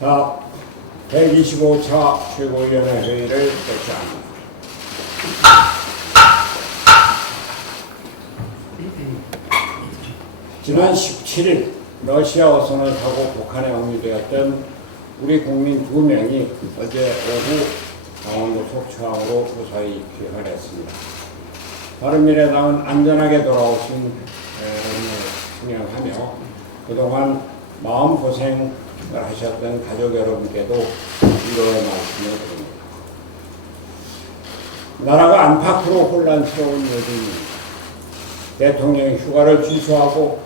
자, 125차 최고위원회 회의를 개최합니다. 지난 17일 러시아 어선을 타고 북한에 억류되었던 우리 국민 2명이 어제 오후 강원도 속초항으로 무사히 귀환을 했습니다. 바른미래당은 안전하게 돌아오신 승명하며 그동안 마음고생을 하셨던 가족 여러분께도 위로의 말씀을 드립니다. 나라가 안팎으로 혼란스러운 요즘입니다. 대통령이 휴가를 취소하고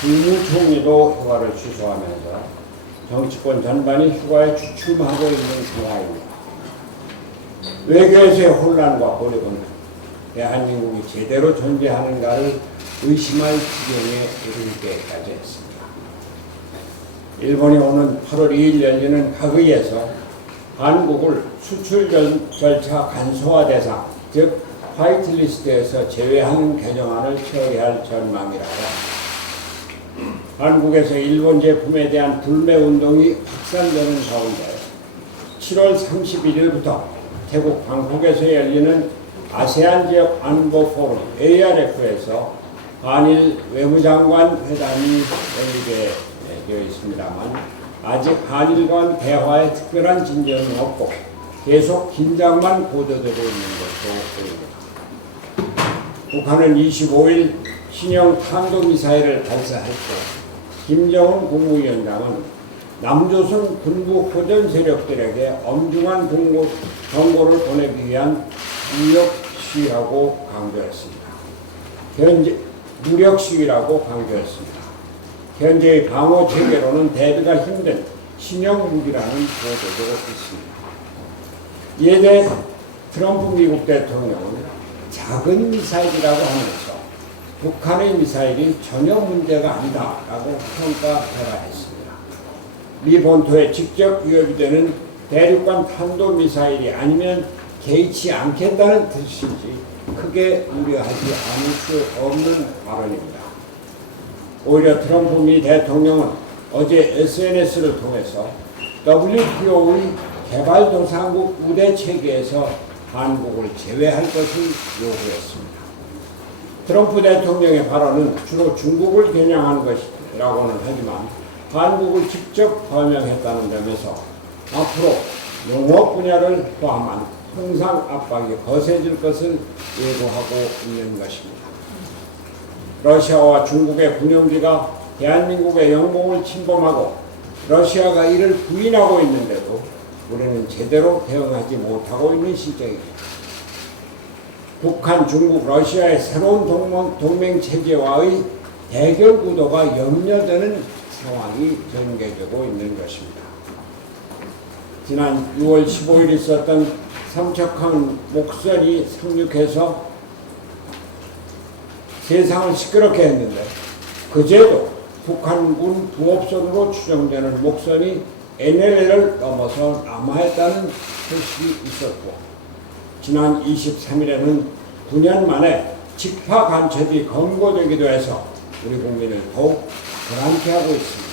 국무총리도 휴가를 취소하면서 정치권 전반이 휴가에 주춤하고 있는 상황입니다. 외교에서의 혼란과 고립은 대한민국이 제대로 존재하는가를 의심할 지경에 이르기까지 했습니다. 일본이 오는 8월 2일 열리는 하의에서 한국을 수출 절차 간소화 대상, 즉 화이트리스트에서 제외하는 개정안을 처리할 전망이라고 합니다. 한국에서 일본 제품에 대한 불매 운동이 확산되는 가운데 7월 31일부터 태국 방콕에서 열리는 아세안 지역 안보 포럼 ARF에서 한일 외무장관 회담이 연기되어 있습니다만 아직 한일 간 대화에 특별한 진전은 없고 계속 긴장만 고조되고 있는 것으로 보입니다. 북한은 25일 신형 탄도미사일을 발사했고 김정은 국무위원장은 남조선 군부 호전 세력들에게 엄중한 경고를 보내기 위한 무력 시위라고 강조했습니다. 무력 시위라고 강조했습니다. 현재의 방어 체계로는 대비가 힘든 신형 무기라는 보도도 있습니다. 이에 대해 트럼프 미국 대통령은 작은 미사일이라고 하면서 북한의 미사일이 전혀 문제가 아니다라고 평가했습니다. 미 본토에 직접 위협이 되는 대륙간 탄도미사일이 아니면 개의치 않겠다는 뜻인지 크게 우려하지 않을 수 없는 발언입니다. 오히려 트럼프 미 대통령은 어제 SNS를 통해서 WTO의 개발도상국 우대 체계에서 한국을 제외할 것을 요구했습니다. 트럼프 대통령의 발언은 주로 중국을 겨냥한 것이라고는 하지만 한국을 직접 거명했다는 점에서 앞으로 농업 분야를 포함한 통상 압박이 거세질 것을 예고하고 있는 것입니다. 러시아와 중국의 군용기가 대한민국의 영공을 침범하고 러시아가 이를 부인하고 있는데도 우리는 제대로 대응하지 못하고 있는 실정입니다. 북한, 중국, 러시아의 새로운 동맹 체제와의 대결 구도가 염려되는 상황이 전개되고 있는 것입니다. 지난 6월 15일 있었던 삼척항 목선이 상륙해서 세상을 시끄럽게 했는데 그제도 북한군 부업선으로 추정되는 목선이 NLL을 넘어서 남하했다는 소식이 있었고 지난 23일에는 9년 만에 직파 간첩이 검거되기도 해서 우리 국민을 더욱 불안케 하고 있습니다.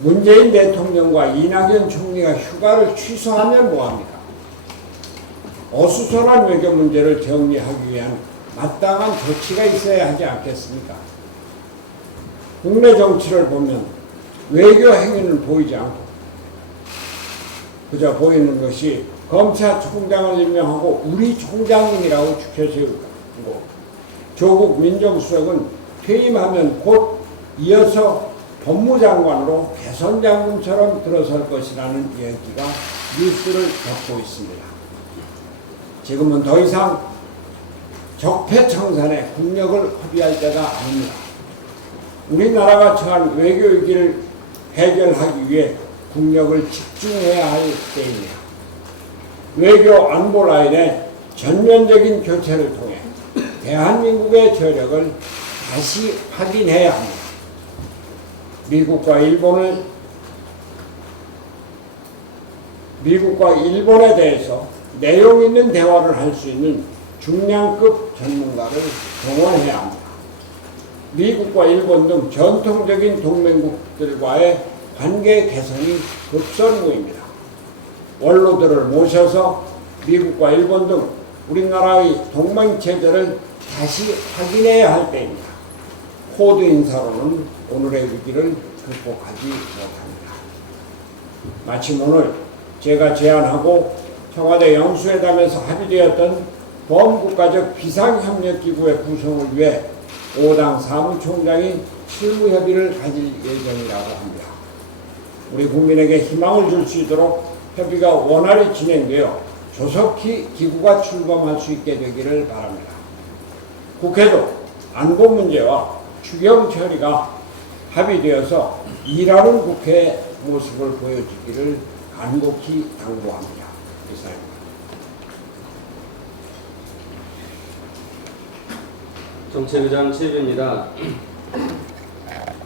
문재인 대통령과 이낙연 총리가 휴가를 취소하면 뭐합니까? 어수선한 외교 문제를 정리하기 위한 마땅한 조치가 있어야 하지 않겠습니까? 국내 정치를 보면 외교 행위는 보이지 않고 그저 보이는 것이 검찰총장을 임명하고 우리 총장님이라고 추켜세우고 조국 민정수석은 퇴임하면 곧 이어서 법무장관으로 개선장군처럼 들어설 것이라는 얘기가 뉴스를 덮고 있습니다. 지금은 더 이상 적폐청산에 국력을 허비할 때가 아닙니다. 우리나라가 처한 외교 위기를 해결하기 위해 국력을 집중해야 할 때입니다. 외교 안보 라인의 전면적인 교체를 통해 대한민국의 저력을 다시 확인해야 합니다. 미국과 일본에 대해서 내용 있는 대화를 할 수 있는 중량급 전문가를 동원해야 합니다. 미국과 일본 등 전통적인 동맹국들과의 관계 개선이 급선무입니다. 원로들을 모셔서 미국과 일본 등 우리나라의 동맹체제를 다시 확인해야 할 때입니다. 코드 인사로는 오늘의 위기를 극복하지 못합니다. 마침 오늘 제가 제안하고 청와대 영수회담에서 합의되었던 범국가적 비상협력기구의 구성을 위해 5당 사무총장이 실무협의를 가질 예정이라고 합니다. 우리 국민에게 희망을 줄 수 있도록 협의가 원활히 진행되어 조속히 기구가 출범할 수 있게 되기를 바랍니다. 국회도 안보 문제와 추경 처리가 합의되어서 일하는 국회 모습을 보여주기를 간곡히 당부합니다. 이상입니다. 정책의장 최유입니다.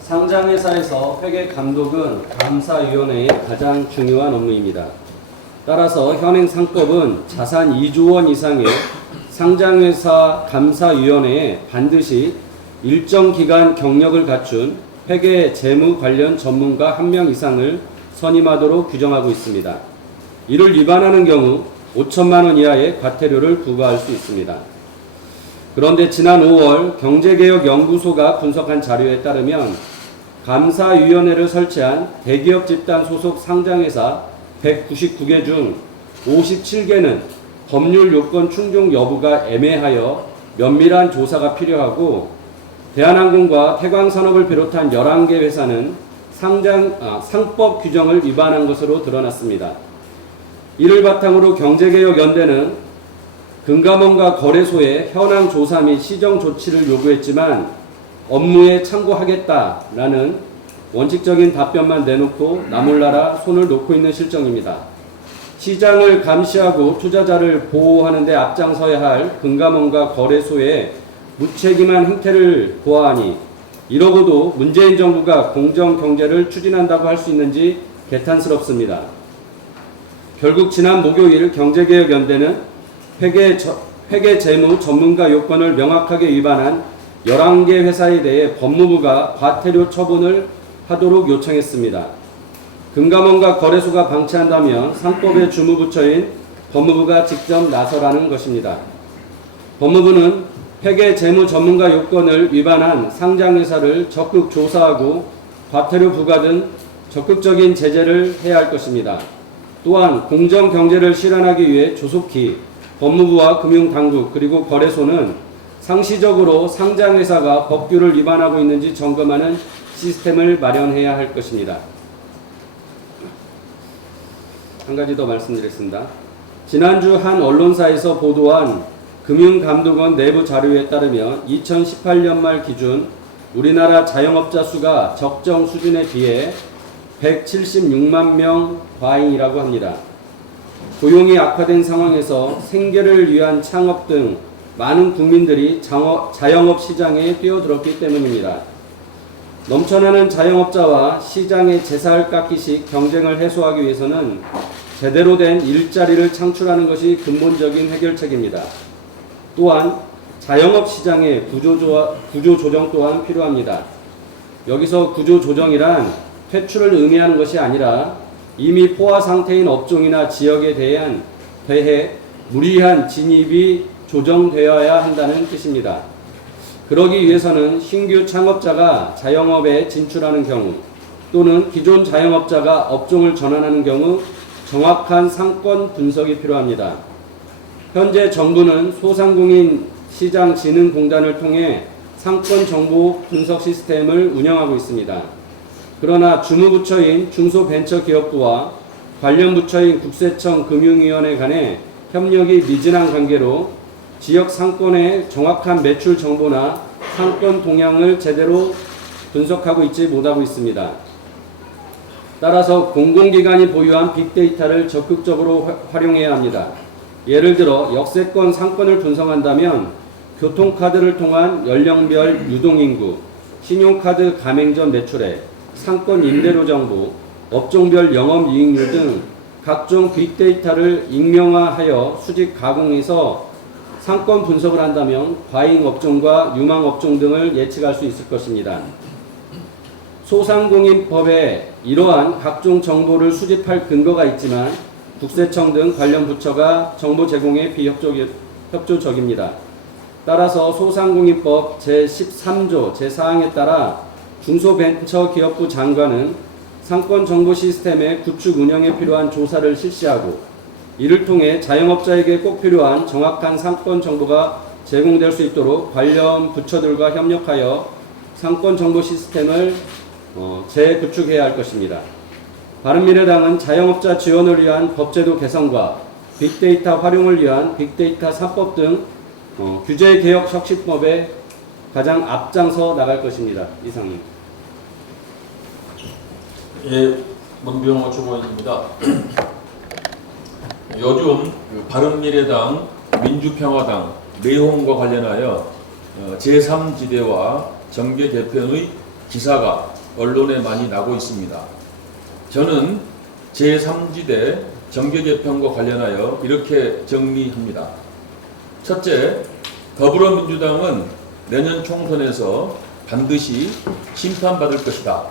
상장회사에서 회계 감독은 감사위원회의 가장 중요한 업무입니다. 따라서 현행 상법은 자산 2조 원 이상의 상장회사 감사위원회에 반드시 일정 기간 경력을 갖춘 회계 재무 관련 전문가 1명 이상을 선임하도록 규정하고 있습니다. 이를 위반하는 경우 5천만 원 이하의 과태료를 부과할 수 있습니다. 그런데 지난 5월 경제개혁연구소가 분석한 자료에 따르면 감사위원회를 설치한 대기업 집단 소속 상장회사 199개 중 57개는 법률 요건 충족 여부가 애매하여 면밀한 조사가 필요하고 대한항공과 태광산업을 비롯한 11개 회사는 상법 규정을 위반한 것으로 드러났습니다. 이를 바탕으로 경제개혁연대는 금감원과 거래소에 현황 조사 및 시정 조치를 요구했지만 업무에 참고하겠다라는 원칙적인 답변만 내놓고 나몰라라 손을 놓고 있는 실정입니다. 시장을 감시하고 투자자를 보호하는 데 앞장서야 할 금감원과 거래소의 무책임한 행태를 보아하니 이러고도 문재인 정부가 공정경제를 추진한다고 할 수 있는지 개탄스럽습니다. 결국 지난 목요일 경제개혁연대는 회계 재무 전문가 요건을 명확하게 위반한 11개 회사에 대해 법무부가 과태료 처분을 하도록 요청했습니다. 금감원과 거래소가 방치한다면 상법의 주무부처인 법무부가 직접 나서라는 것입니다. 법무부는 회계 재무 전문가 요건을 위반한 상장회사를 적극 조사하고 과태료 부과 등 적극적인 제재를 해야 할 것입니다. 또한 공정경제를 실현하기 위해 조속히 법무부와 금융당국 그리고 거래소는 상시적으로 상장회사가 법규를 위반하고 있는지 점검하는 시스템을 마련해야 할 것입니다. 한 가지 더 말씀드리겠습니다. 지난주 한 언론사에서 보도한 금융감독원 내부 자료에 따르면 2018년 말 기준 우리나라 자영업자 수가 적정 수준에 비해 176만 명 과잉이라고 합니다. 고용이 악화된 상황에서 생계를 위한 창업 등 많은 국민들이 자영업 시장에 뛰어들었기 때문입니다. 넘쳐나는 자영업자와 시장의 제살 깎기식 경쟁을 해소하기 위해서는 제대로 된 일자리를 창출하는 것이 근본적인 해결책입니다. 또한 자영업 시장의 구조조정 또한 필요합니다. 여기서 구조조정이란 퇴출을 의미하는 것이 아니라 이미 포화 상태인 업종이나 지역에 대해 무리한 진입이 조정되어야 한다는 뜻입니다. 그러기 위해서는 신규 창업자가 자영업에 진출하는 경우 또는 기존 자영업자가 업종을 전환하는 경우 정확한 상권 분석이 필요합니다. 현재 정부는 소상공인 시장진흥공단을 통해 상권 정보 분석 시스템을 운영하고 있습니다. 그러나 주무부처인 중소벤처기업부와 관련 부처인 국세청 금융위원회 간의 협력이 미진한 관계로 지역 상권의 정확한 매출 정보나 상권 동향을 제대로 분석하고 있지 못하고 있습니다. 따라서 공공기관이 보유한 빅데이터를 적극적으로 활용해야 합니다. 예를 들어 역세권 상권을 분석한다면 교통카드를 통한 연령별 유동인구, 신용카드 가맹점 매출액, 상권 임대료 정보, 업종별 영업이익률 등 각종 빅데이터를 익명화하여 수직 가공해서 상권 분석을 한다면 과잉 업종과 유망 업종 등을 예측할 수 있을 것입니다. 소상공인법에 이러한 각종 정보를 수집할 근거가 있지만 국세청 등 관련 부처가 정보 제공에 비협조적입니다. 따라서 소상공인법 제13조 제4항에 따라 중소벤처기업부 장관은 상권 정보 시스템의 구축 운영에 필요한 조사를 실시하고 이를 통해 자영업자에게 꼭 필요한 정확한 상권 정보가 제공될 수 있도록 관련 부처들과 협력하여 상권 정보 시스템을 재구축해야 할 것입니다. 바른미래당은 자영업자 지원을 위한 법제도 개선과 빅데이터 활용을 위한 빅데이터 3법 등 규제 개혁 혁신법에 가장 앞장서 나갈 것입니다. 이상입니다. 예, 문병호 주보입니다. 요즘 바른미래당, 민주평화당 내홍과 관련하여 제3지대와 정계 개편의 기사가 언론에 많이 나고 있습니다. 저는 제3지대 정계 개편과 관련하여 이렇게 정리합니다. 첫째, 더불어민주당은 내년 총선에서 반드시 심판받을 것이다.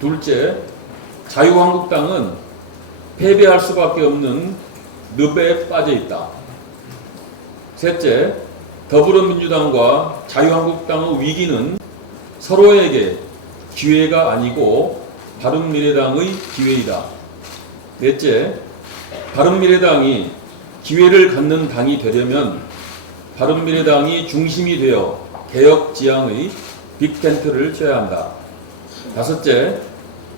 둘째, 자유한국당은 패배할 수밖에 없는 늪에 빠져 있다. 셋째, 더불어민주당과 자유한국당의 위기는 서로에게 기회가 아니고 바른미래당의 기회이다. 넷째, 바른미래당이 기회를 갖는 당이 되려면 바른미래당이 중심이 되어 개혁지향의 빅텐트를 쳐야 한다. 다섯째,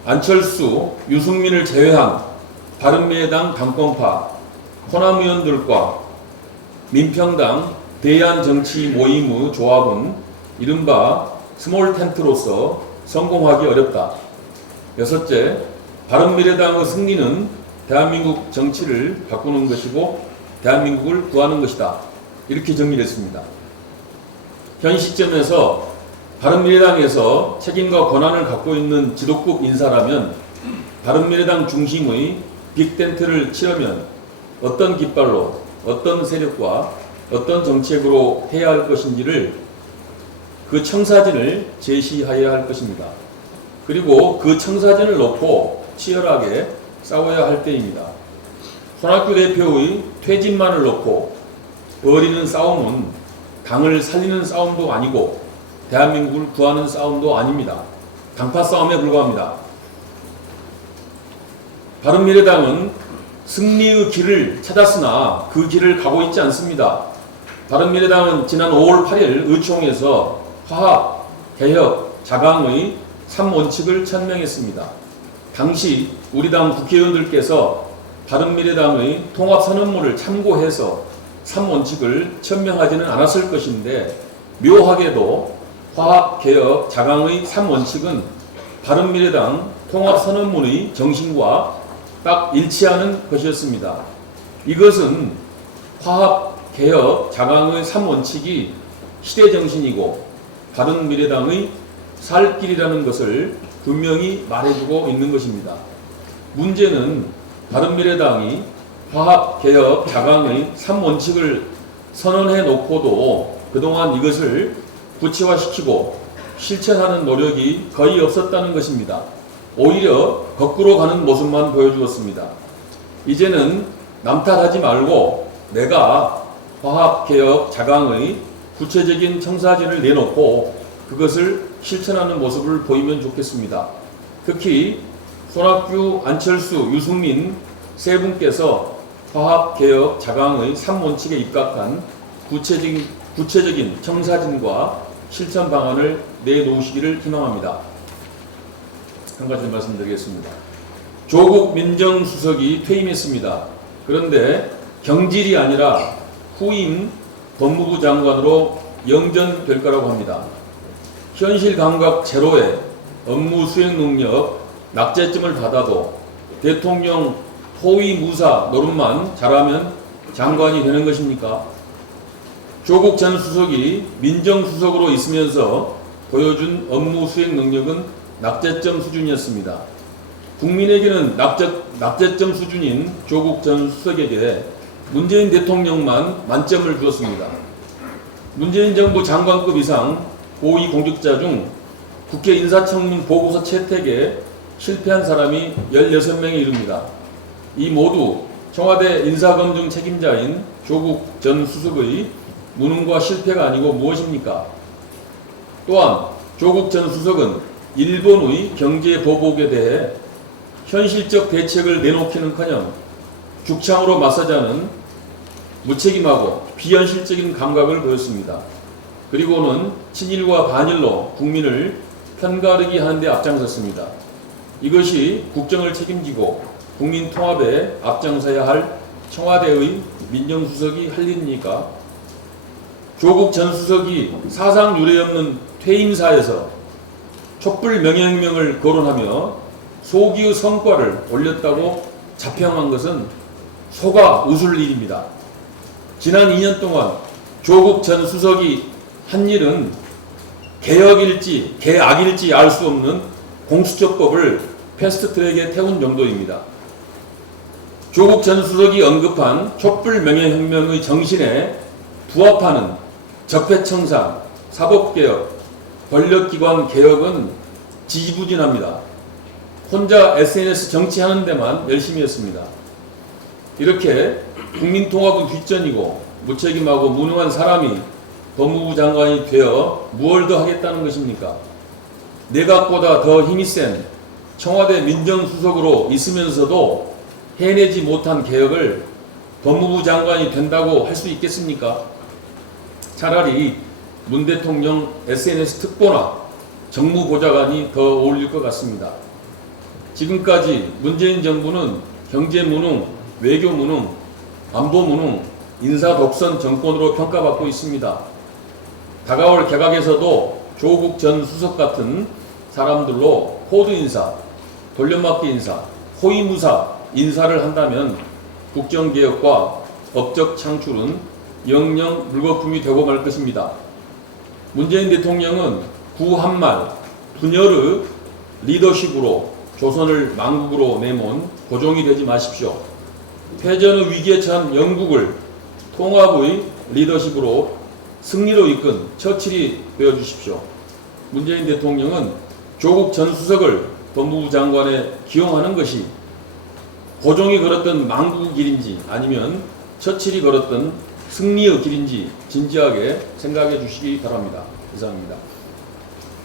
안철수, 유승민을 제외한 바른미래당 당권파, 호남 의원들과 민평당 대안정치 모임의 조합은 이른바 스몰 텐트로서 성공하기 어렵다. 여섯째, 바른미래당의 승리는 대한민국 정치를 바꾸는 것이고 대한민국을 구하는 것이다. 이렇게 정리를 했습니다. 현 시점에서 바른미래당에서 책임과 권한을 갖고 있는 지도급 인사라면 바른미래당 중심의 빅텐트를 치려면 어떤 깃발로, 어떤 세력과 어떤 정책으로 해야 할 것인지를 그 청사진을 제시해야 할 것입니다. 그리고 그 청사진을 놓고 치열하게 싸워야 할 때입니다. 손학규 대표의 퇴진만을 놓고 벌이는 싸움은 당을 살리는 싸움도 아니고 대한민국을 구하는 싸움도 아닙니다. 당파 싸움에 불과합니다. 바른미래당은 승리의 길을 찾았으나 그 길을 가고 있지 않습니다. 바른미래당은 지난 5월 8일 의총에서 화합, 개혁, 자강의 3원칙을 천명했습니다. 당시 우리 당 국회의원들께서 바른미래당의 통합선언문을 참고해서 3원칙을 천명하지는 않았을 것인데 묘하게도 화합, 개혁, 자강의 3원칙은 바른미래당 통합선언문의 정신과 딱 일치하는 것이었습니다. 이것은 화합, 개혁, 자강의 3원칙이 시대정신이고 바른미래당의 살 길이라는 것을 분명히 말해주고 있는 것입니다. 문제는 바른미래당이 화합, 개혁, 자강의 3원칙을 선언해 놓고도 그동안 이것을 구체화시키고 실천하는 노력이 거의 없었다는 것입니다. 오히려 거꾸로 가는 모습만 보여주었습니다. 이제는 남탓하지 말고 내가 화합, 개혁, 자강의 구체적인 청사진을 내놓고 그것을 실천하는 모습을 보이면 좋겠습니다. 특히 손학규, 안철수, 유승민 세 분께서 화합, 개혁, 자강의 3원칙에 입각한 구체적인 청사진과 실천 방안을 내놓으시기를 희망합니다. 한 가지 말씀드리겠습니다. 조국 민정수석이 퇴임했습니다. 그런데 경질이 아니라 후임 법무부 장관으로 영전될 거라고 합니다. 현실 감각 제로에 업무 수행 능력 낙제점을 받아도 대통령 호위 무사 노릇만 잘하면 장관이 되는 것입니까? 조국 전 수석이 민정수석으로 있으면서 보여준 업무 수행 능력은 낙제점 수준이었습니다. 국민에게는 낙제점 수준인 조국 전 수석에게 문재인 대통령만 만점을 주었습니다. 문재인 정부 장관급 이상 고위 공직자 중 국회 인사청문 보고서 채택에 실패한 사람이 16명에 이릅니다. 이 모두 청와대 인사검증 책임자인 조국 전 수석의 무능과 실패가 아니고 무엇입니까? 또한 조국 전 수석은 일본의 경제 보복에 대해 현실적 대책을 내놓기는커녕 죽창으로 맞서자는 무책임하고 비현실적인 감각을 보였습니다. 그리고는 친일과 반일로 국민을 편가르기 하는 데 앞장섰습니다. 이것이 국정을 책임지고 국민 통합에 앞장서야 할 청와대의 민정수석이 할 일입니까? 조국 전 수석이 사상 유례없는 퇴임사에서 촛불 명예혁명을 거론하며 소기의 성과를 올렸다고 자평한 것은 속아 웃을 일입니다. 지난 2년 동안 조국 전 수석이 한 일은 개혁일지 개악일지 알 수 없는 공수처법을 패스트트랙에 태운 정도입니다. 조국 전 수석이 언급한 촛불 명예혁명의 정신에 부합하는 적폐청산, 사법개혁, 권력기관 개혁은 지지부진합니다. 혼자 SNS 정치하는 데만 열심히 했습니다. 이렇게 국민통합은 뒷전이고 무책임하고 무능한 사람이 법무부 장관이 되어 무얼 더 하겠다는 것입니까? 내각보다 더 힘이 센 청와대 민정수석으로 있으면서도 해내지 못한 개혁을 법무부 장관이 된다고 할 수 있겠습니까? 차라리 문 대통령 SNS 특보나 정무보좌관이 더 어울릴 것 같습니다. 지금까지 문재인 정부는 경제 무능, 외교 무능, 안보 무능, 인사 독선 정권으로 평가받고 있습니다. 다가올 개각에서도 조국 전 수석 같은 사람들로 코드 인사, 돌려막기 인사, 호위무사 인사를 한다면 국정개혁과 업적 창출은 영영 물거품이 되고 말 것입니다. 문재인 대통령은 구한말, 분열의 리더십으로 조선을 망국으로 내몬 고종이 되지 마십시오. 패전의 위기에 처한 영국을 통합의 리더십으로 승리로 이끈 처칠이 되어주십시오. 문재인 대통령은 조국 전 수석을 법무부 장관에 기용하는 것이 고종이 걸었던 망국의 길인지 아니면 처칠이 걸었던 승리의 길인지 진지하게 생각해 주시기 바랍니다. 이상입니다.